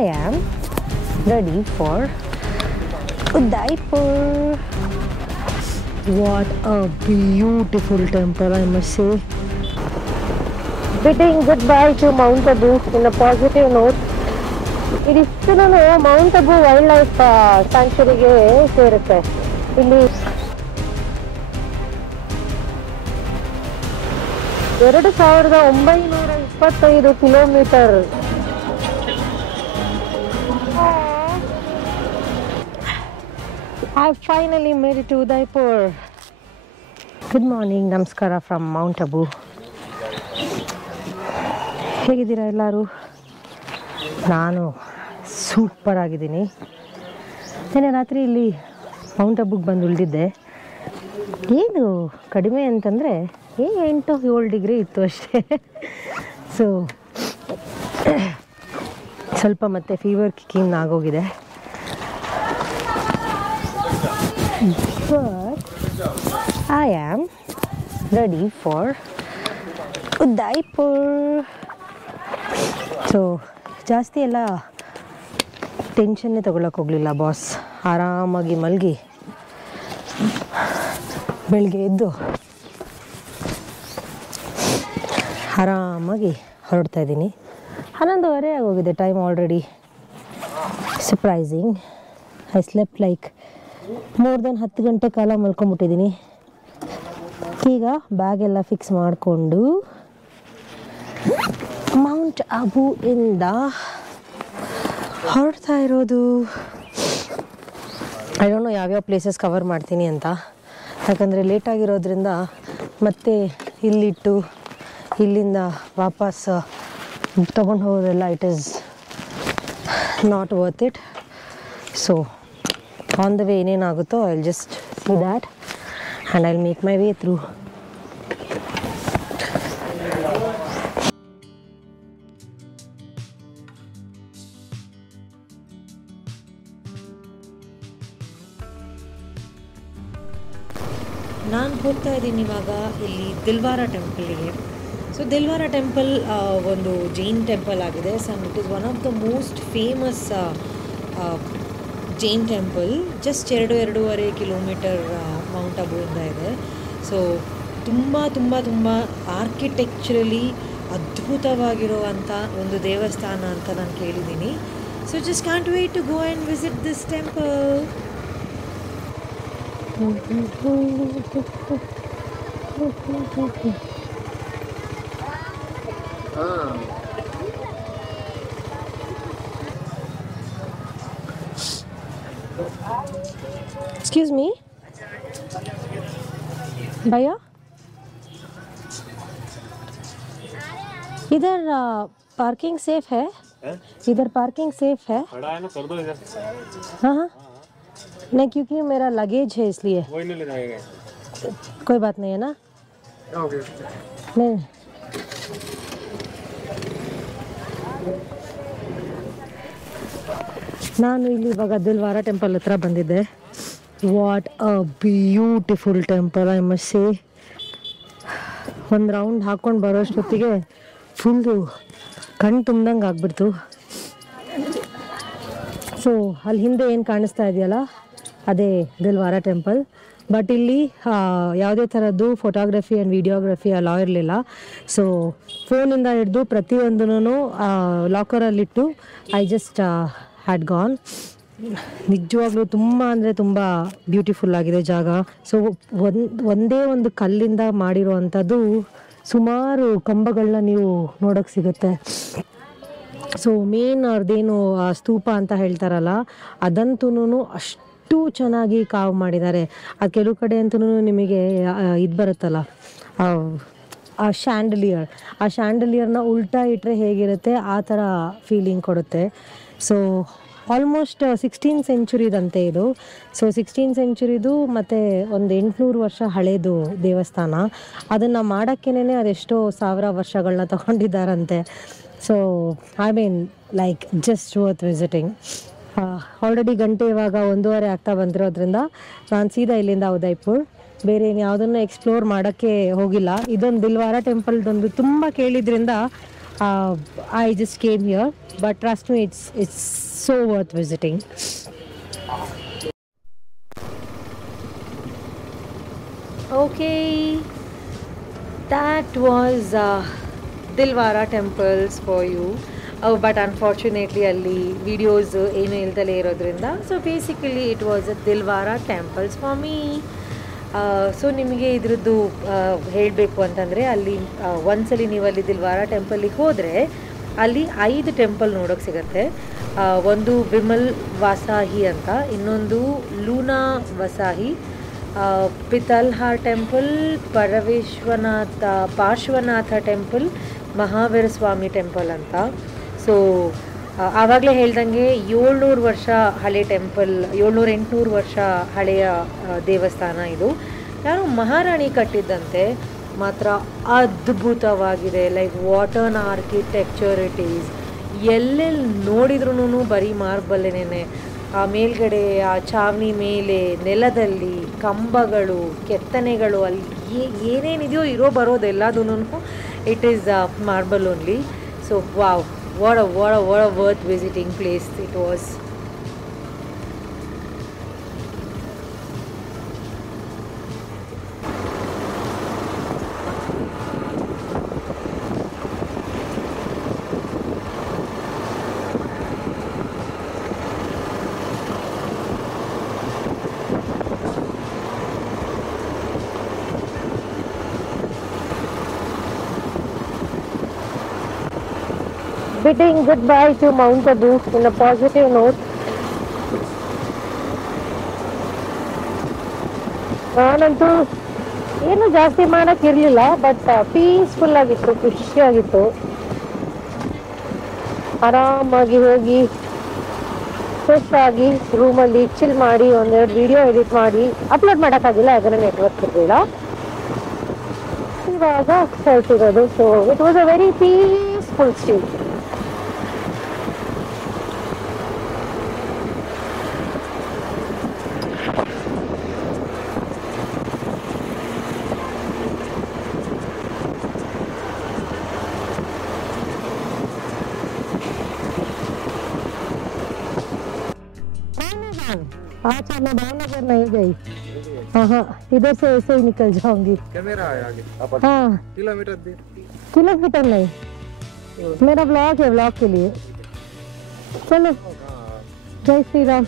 I am ready for Udaipur. What a beautiful temple, I must say. Bidding goodbye to Mount Abu in a positive note. ಇದಿಷ್ಟು Mount Abu wild life ಸ್ಯಾಂಕ್ಚುರಿಗೆ ಸೇರುತ್ತೆ. ಇಲ್ಲಿ 2925 kilometre. I finally made it to Udaipur. Good morning, ನಮಸ್ಕಾರ from Mount Abu. ಹೇಗಿದ್ದೀರಾ ಎಲ್ಲರೂ? ನಾನು super ಆಗಿದ್ದೀನಿ. ನಿನ್ನೆ ರಾತ್ರಿ ಇಲ್ಲಿ ಮೌಂಟ್ ಅಬುಗೆ ಬಂದು ಉಳಿದಿದ್ದೆ. ಏನು ಕಡಿಮೆ ಅಂತಂದರೆ 8-7 ಡಿಗ್ರಿ ಇತ್ತು ಅಷ್ಟೇ. ಸೊ ಸ್ವಲ್ಪ ಮತ್ತೆ ಫೀವರ್ ಕಿಕ್ಕಿಂಗ್ ಆಗೋಗಿದೆ. But I am ready for Udaipur. So ಜಾಸ್ತಿ ಎಲ್ಲ ಟೆನ್ಷನ್ನೇ ತೊಗೊಳಕ್ಕೆ ಹೋಗಲಿಲ್ಲ ಬಾಸ್. ಆರಾಮಾಗಿ ಮಲಗಿ ಬೆಳಗ್ಗೆ ಎದ್ದು ಆರಾಮಾಗಿ ಹೊರಡ್ತಾ ಇದ್ದೀನಿ. 11:30 ಆಗೋಗಿದೆ time already. Surprising. I slept like more than 10 ಗಂಟೆ ಕಾಲ ಮಲ್ಕೊಂಬಿಟ್ಟಿದ್ದೀನಿ. ಈಗ ಬ್ಯಾಗ್ ಎಲ್ಲ ಫಿಕ್ಸ್ ಮಾಡಿಕೊಂಡು ಮೌಂಟ್ ಅಬು ಇಂದ ಹೊರಡ್ತಾ ಇರೋದು. ಐ ಡೋಂಟ್ ನೋ ಯಾವ್ಯಾವ ಪ್ಲೇಸಸ್ ಕವರ್ ಮಾಡ್ತೀನಿ ಅಂತ, ಯಾಕಂದರೆ ಲೇಟಾಗಿರೋದ್ರಿಂದ ಮತ್ತೆ ಇಲ್ಲಿಟ್ಟು ಇಲ್ಲಿಂದ ವಾಪಸ್ ತೊಗೊಂಡು ಹೋಗೋದೆಲ್ಲ it is not worth it. So on the way ಏನೇನಾಗುತ್ತೋ I will just see that and I will make my way through. ನಾನು ಹೋಗ್ತಾ ಇದ್ದೀನಿ ಇವಾಗ ಇಲ್ಲಿ ದಿಲ್ವಾರ ಟೆಂಪಲ್ಗೆ. ಸೊ ದಿಲ್ವಾರ ಟೆಂಪಲ್ ಒಂದು ಜೈನ್ ಟೆಂಪಲ್ ಆಗಿದೆ. So it is one of the most famous Jain temple. Just 2-2.5 kilometre mount ಅಬುವಿಂದ ಇದೆ. ಸೊ ತುಂಬ ತುಂಬ ತುಂಬ ಆರ್ಕಿಟೆಕ್ಚರಲಿ ಅದ್ಭುತವಾಗಿರುವಂಥ ಒಂದು ದೇವಸ್ಥಾನ ಅಂತ ನಾನು ಕೇಳಿದ್ದೀನಿ. So just can't wait to go and visit this temple. Excuse me, भैया इधर पार्किंग सेफ है? इधर पार्किंग सेफ है? खड़ा है ना, कर दो इधर। हाँ हाँ नहीं, क्योंकि मेरा लगेज है इसलिए। वही नहीं ले जाएगा। कोई बात नहीं है ना? ओके। नहीं ನಾನು ಇಲ್ಲಿ ಇವಾಗ ದಿಲ್ವಾರ ಟೆಂಪಲ್ ಹತ್ರ ಬಂದಿದ್ದೆ. What a beautiful temple, I must say. ಒಂದು ರೌಂಡ್ ಹಾಕ್ಕೊಂಡು ಬರೋಷ್ಟೊತ್ತಿಗೆ ಫುಲ್ಲು ಕಣ್ಣು ತುಂಬ್ದಂಗೆ ಆಗ್ಬಿಡ್ತು. ಸೊ ಅಲ್ಲಿ ಹಿಂದೆ ಏನು ಕಾಣಿಸ್ತಾ ಇದೆಯಲ್ಲ ಅದೇ ದಿಲ್ವಾರ ಟೆಂಪಲ್. ಬಟ್ ಇಲ್ಲಿ ಯಾವುದೇ ಥರದ್ದು ಫೋಟೋಗ್ರಫಿ ಆ್ಯಂಡ್ ವಿಡಿಯೋಗ್ರಫಿ ಅಲಾ ಇರಲಿಲ್ಲ. ಸೊ ಫೋನಿಂದ ಹಿಡಿದು ಪ್ರತಿಯೊಂದೂ ಲಾಕರಲ್ಲಿಟ್ಟು ಐ ಜಸ್ಟ್ ಹ್ಯಾಡ್ ಗಾನ್. ನಿಜವಾಗ್ಲೂ ತುಂಬ ಅಂದರೆ ತುಂಬ ಬ್ಯೂಟಿಫುಲ್ ಆಗಿದೆ ಜಾಗ. ಸೊ ಒಂದೇ ಒಂದು ಕಲ್ಲಿಂದ ಮಾಡಿರುವಂಥದ್ದು ಸುಮಾರು ಕಂಬಗಳನ್ನ ನೀವು ನೋಡೋಕ್ಕೆ ಸಿಗುತ್ತೆ. ಸೊ ಮೇನ್ ಅವ್ರದ್ದೇನು ಸ್ತೂಪ ಅಂತ ಹೇಳ್ತಾರಲ್ಲ ಅದಂತೂ ಅಷ್ಟು ಚೆನ್ನಾಗಿ ಕಾವು ಮಾಡಿದ್ದಾರೆ. ಅದು ಕೆಲವು ಕಡೆ ಅಂತೂ ನಿಮಗೆ ಇದು ಬರುತ್ತಲ್ಲ ಆ ಶ್ಯಾಂಡಲಿಯರ್ನ ಉಲ್ಟಾ ಇಟ್ಟರೆ ಹೇಗಿರುತ್ತೆ ಆ ಥರ ಫೀಲಿಂಗ್ ಕೊಡುತ್ತೆ. ಸೊ ಆಲ್ಮೋಸ್ಟ್ 16th ಸೆಂಚುರಿದಂತೆ ಇದು. ಸೊ 16th ಸೆಂಚುರಿದು ಮತ್ತು ಒಂದು 800 ವರ್ಷ ಹಳೇದು ದೇವಸ್ಥಾನ. ಅದನ್ನು ಮಾಡೋಕ್ಕೇನೆ ಅದೆಷ್ಟೋ 1000 ವರ್ಷಗಳನ್ನ ತಗೊಂಡಿದ್ದಾರಂತೆ. So I mean like just worth visiting. Already ಗಂಟೆ ಇವಾಗ 1:30 ಆಗ್ತಾ ಬಂದಿರೋದ್ರಿಂದ ನಾನು ಸೀದಾ ಇಲ್ಲಿಂದ ಉದಯ್ಪುರ್. ಬೇರೆ ಯಾವುದನ್ನು ಎಕ್ಸ್ಪ್ಲೋರ್ ಮಾಡೋಕ್ಕೆ ಹೋಗಿಲ್ಲ. ಇದೊಂದು ದಿಲ್ವಾರ ಟೆಂಪಲ್ದೊಂದು ತುಂಬ ಕೇಳಿದ್ರಿಂದ I just came here, but trust me, it's so worth visiting. Okay, that was Dilwara temples for you. But unfortunately ಅಲ್ಲಿ ವಿಡಿಯೋಸ್ ಏನು ಇಲ್ದಲೇ ಇರೋದ್ರಿಂದ so basically it was a Dilwara temples for me. So ನಿಮಗೆ ಇದ್ರದ್ದು ಹೇಳಬೇಕು ಅಂತಂದರೆ ಅಲ್ಲಿ ಒಂದ್ಸಲಿ ನೀವು ಅಲ್ಲಿ ದಿಲ್ವಾರ ಟೆಂಪಲಿಗೆ ಹೋದರೆ ಅಲ್ಲಿ 5 ಟೆಂಪಲ್ ನೋಡೋಕ್ಕೆ ಸಿಗುತ್ತೆ. ಒಂದು ವಿಮಲ್ ವಾಸಾಹಿ ಅಂತ, ಇನ್ನೊಂದು Luna Vasahi, Pittalhar temple, Parshvanath temple, Mahavir Swami temple ಅಂತ. ಸೊ ಆವಾಗಲೇ ಹೇಳ್ದಂಗೆ 700 ವರ್ಷ ಹಳೆ ಟೆಂಪಲ್, 700-800 ವರ್ಷ ಹಳೆಯ ದೇವಸ್ಥಾನ ಇದು. ಯಾರು ಮಹಾರಾಣಿ ಕಟ್ಟಿದ್ದಂತೆ, ಮಾತ್ರ ಅದ್ಭುತವಾಗಿದೆ. Like what an architecture it is. ಎಲ್ಲೆಲ್ಲಿ ನೋಡಿದ್ರೂ ಬರೀ ಮಾರ್ಬಲ್ಲೇನೆ. ಆ ಮೇಲ್ಗಡೆ ಆ ಚಾವಣಿ ಮೇಲೆ ನೆಲದಲ್ಲಿ ಕಂಬಗಳು, ಕೆತ್ತನೆಗಳು, ಅಲ್ಲಿ ಏನೇನಿದೆಯೋ ಇರೋ ಬರೋದೆಲ್ಲದೂ it is marble only. So wow, what a worth visiting place it was. Bidding goodbye to Mount Abu in a positive note. ನಾನಂತೂ ಏನು ಜಾಸ್ತಿ ಮಾಡೋಕ್ಕಿರಲಿಲ್ಲ, ಬಟ್ ಪೀಸ್ಫುಲ್ ಆಗಿತ್ತು, ಖುಷಿಯಾಗಿತ್ತು. ಆರಾಮಾಗಿ ಹೋಗಿ ಫ್ರೆಶ್ ಆಗಿ ರೂಮಲ್ಲಿ ಚಿಲ್ ಮಾಡಿ 1-2 ವಿಡಿಯೋ ಎಡಿಟ್ ಮಾಡಿ ಅಪ್ಲೋಡ್ ಮಾಡೋಕ್ಕಾಗಿಲ್ಲ, ಯಾಕಂದರೆ ನೆಟ್ವರ್ಕ್ ಇರಲಿಲ್ಲ. ಇವಾಗ ಹೊರಟಿರೋದು. So it was a very peaceful stay. अच्छा, मैं भावनगर नहीं गई. हाँ, इधर से ऐसे ही निकल जाऊंगी. कैमरा है आगे. हाँ, किलोमीटर नहीं, मेरा ब्लॉग है, ब्लॉग के लिए. चलो, जय श्री राम.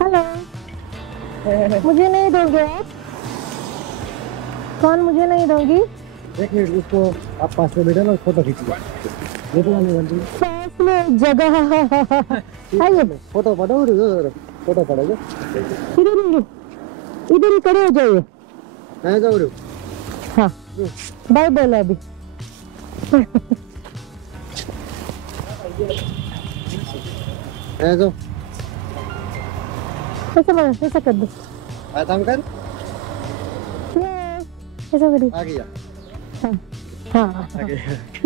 हेलो, मुझे नहीं दोगे आप? कौन मुझे नहीं दोगी? एक मिनट, उसको आप पास में बैठो ना, फोटो खींचिए. पास में जगह आइए, फोटो पड़ो, फोटो पड़ोगे. इधर ही खड़े हो जाइए. मैं जाऊँ. हाँ, बाय बोलो अभी. मैं जाऊँ. ऐसा कर दो. काम कर. ऐसा करिए. आ गया. हाँ हाँ,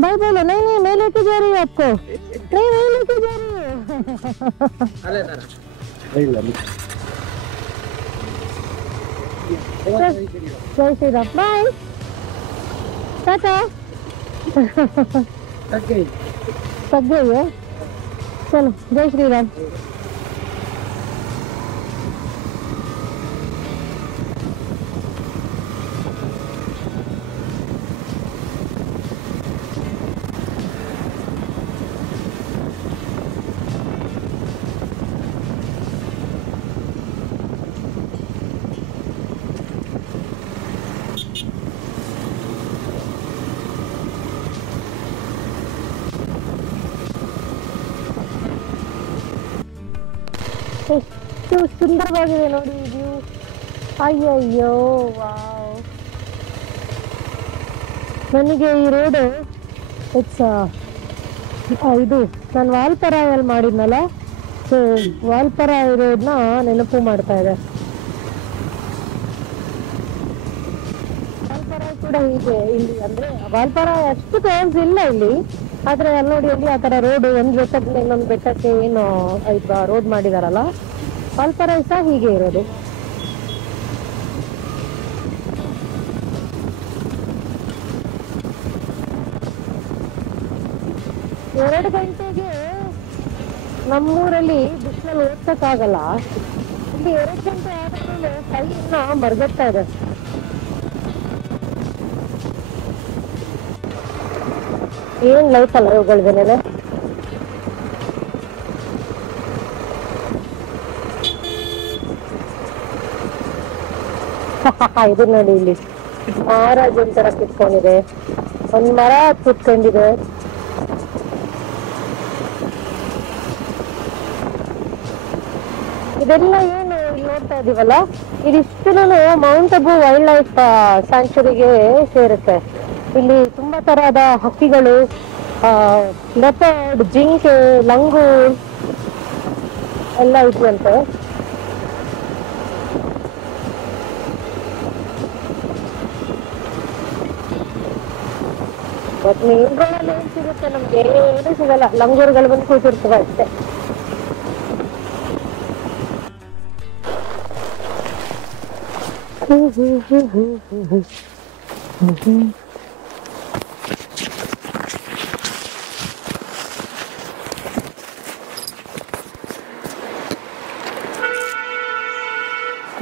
भाई बोलो. नहीं नहीं, मैं लेके जा रही हूँ आपको. नहीं, मैं लेके जा रही हूँ. जय श्री राम. बाय, टाटा. थक गई है. चलो, जय श्री राम. ಎಷ್ಟು ಸುಂದರವಾಗಿದೆ ನೋಡಿ ವ್ಯೂ. ಅಯ್ಯಯ್ಯೋ, ವಾವ್. ನನಗೆ ಈ ರೋಡು ಇಟ್ಸ್ ಇದು ನಾನು ವಾಲ್ಪರಾಯಲ್ಲಿ ಮಾಡಿದ್ನಲ್ಲ, ಸೊ ವಾಲ್ಪರಾಯ ರೋಡ್ನ ನೆನಪು ಮಾಡ್ತಾ ಇದೆ. ವಾಲ್ಪರಾಯ ಕೂಡ ಹೀಗೆ ಇಲ್ಲಿ, ಅಂದರೆ ವಾಲ್ಪರಾಯ ಅಷ್ಟು ಟೋಲ್ಸ್ ಇಲ್ಲ ಇಲ್ಲಿ, ಆದರೆ ಅಲ್ಲಿ ನೋಡಿ ಅಲ್ಲಿ ಆ ಥರ ರೋಡು ಒಂದು ಬೆಟ್ಟದಿಂದ ಇನ್ನೊಂದು ಬೆಟ್ಟಕ್ಕೆ ಏನು ರೋಡ್ ಮಾಡಿದಾರಲ್ಲ, ವಾಲ್ಪರಾಯ ಸಹ ಹೀಗೆ ಇರೋದು. 2 ಗಂಟೆಗೆ ನಮ್ಮೂರಲ್ಲಿ ಬಿಸಿಲಲ್ಲಿ ಓಡ್ಸಕ್ಕಾಗಲ್ಲ. ಇಲ್ಲಿ 2 ಗಂಟೆ ಆದ್ಮೇಲೆ ಕೈ ಇನ್ನ ಮರಗತ್ತಾ ಇದೆ. ಏನ್ ಲೈಫ್ ಅಲ್ಲ ಇವುಗಳ ಮೇಲೆ. ಇದು ನೋಡಿ, ಇಲ್ಲಿ ಮಹಾರಾಜನ್ ತರ ಕಿತ್ಕೊಂಡಿದೆ, ಒಂದ್ ಮರ ಕಿತ್ಕೊಂಡಿದೆ. ಇದೆಲ್ಲ ಏನು ಇಲ್ಲಿ ನೋಡ್ತಾ ಇದೀವಲ್ಲ, ಇದಿಷ್ಟು ಮೌಂಟ್ ಅಬು ವೈಲ್ಡ್ ಲೈಫ್ ಸ್ಯಾಂಕ್ಚುರಿಗೆ ಸೇರುತ್ತೆ. ಇಲ್ಲಿ ತುಂಬಾ ತರಹದ ಹಕ್ಕಿಗಳು, ಲೆಪರ್ಡ್, ಜಿಂಕೆ, ಲಂಗೂರ್ ಎಲ್ಲ ಇದೆಯಂತೆ. ಬಟ್ ನೀರ್ಗಳಲ್ಲಿ ಏನ್ ಸಿಗುತ್ತೆ, ನಮ್ಗೆ ಏನು ಸಿಗಲ್ಲ. ಲಂಗೂರ್ಗಳು ಬಂದು ಕೂತಿರ್ತವೆ ಅಷ್ಟೇ.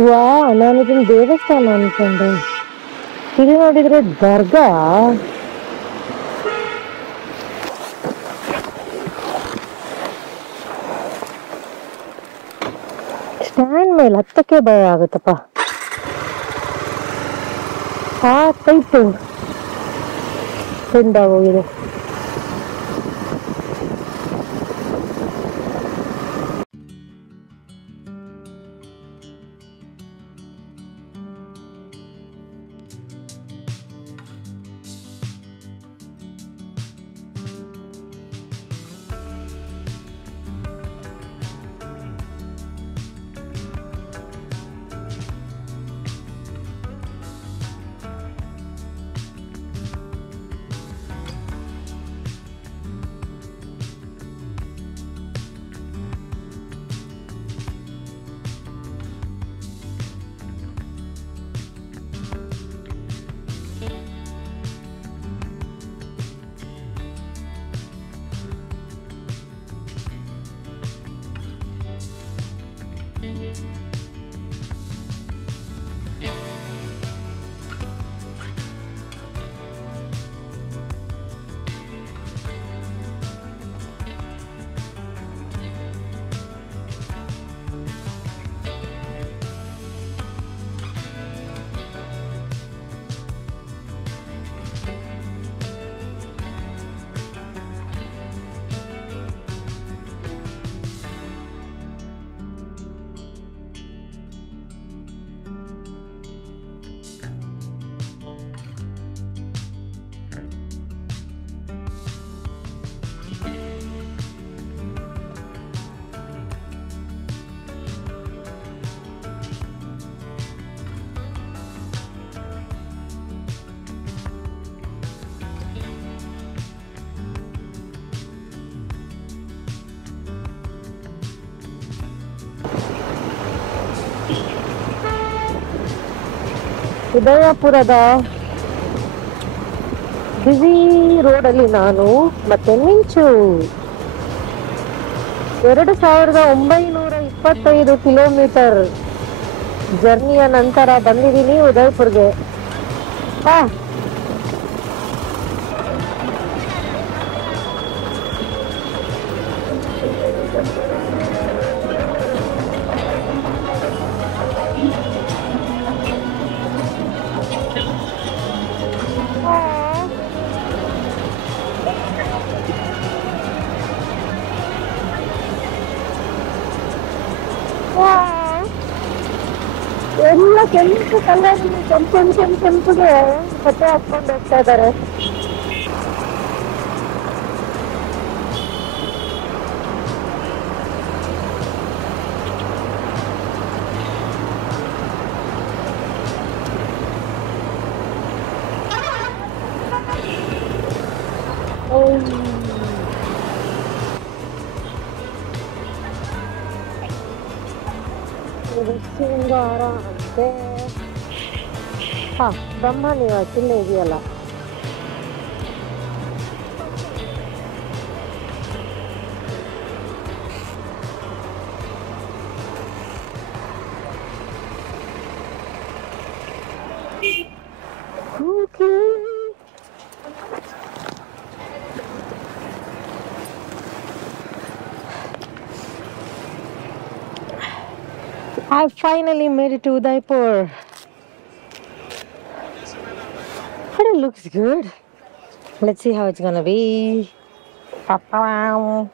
ವಾ, ನಾನು ಇದನ್ನ ದೇವಸ್ಥಾನ ಅನ್ಕೊಂಡೆ. ಇದು ನೋಡಿದ್ರೆ ದರ್ಗಾ. ಸ್ಟ್ಯಾಂಡ್ ಮೇಲೆ ಹತ್ತಕ್ಕೆ ಭಯ ಆಗುತ್ತಪ್ಪ. ಸಾಕೈತು ತಿಂದ ಹೋಗಿದೆ. ಉದಯಪುರದ ಬಿಸಿ ರೋಡಲ್ಲಿ ನಾನು ಮತ್ತೆ ಮಿಂಚು 2925 ಕಿಲೋಮೀಟರ್ ಜರ್ನಿಯ ನಂತರ ಬಂದಿದ್ದೀನಿ ಉದಯಪುರ್ಗೆ. ಎಲ್ಲ ಕೆಂಪು ಕಲರ್, ಕೆಂಪಿಗೆ ಬಟ್ಟೆ ಹಾಕೊಂಡು ಹೋಗ್ತಾ ಇದ್ದಾರೆ. ಶೃಂಗಾರ ಅಂತೆ. ಬ್ರಹ್ಮ ನಿವಾಸ ಇಲ್ಲೇ ಇದೆಯಲ್ಲ. Okay. I finally made it to Udaipur. But it looks good. Let's see how it's gonna be. Pa-pa-pam.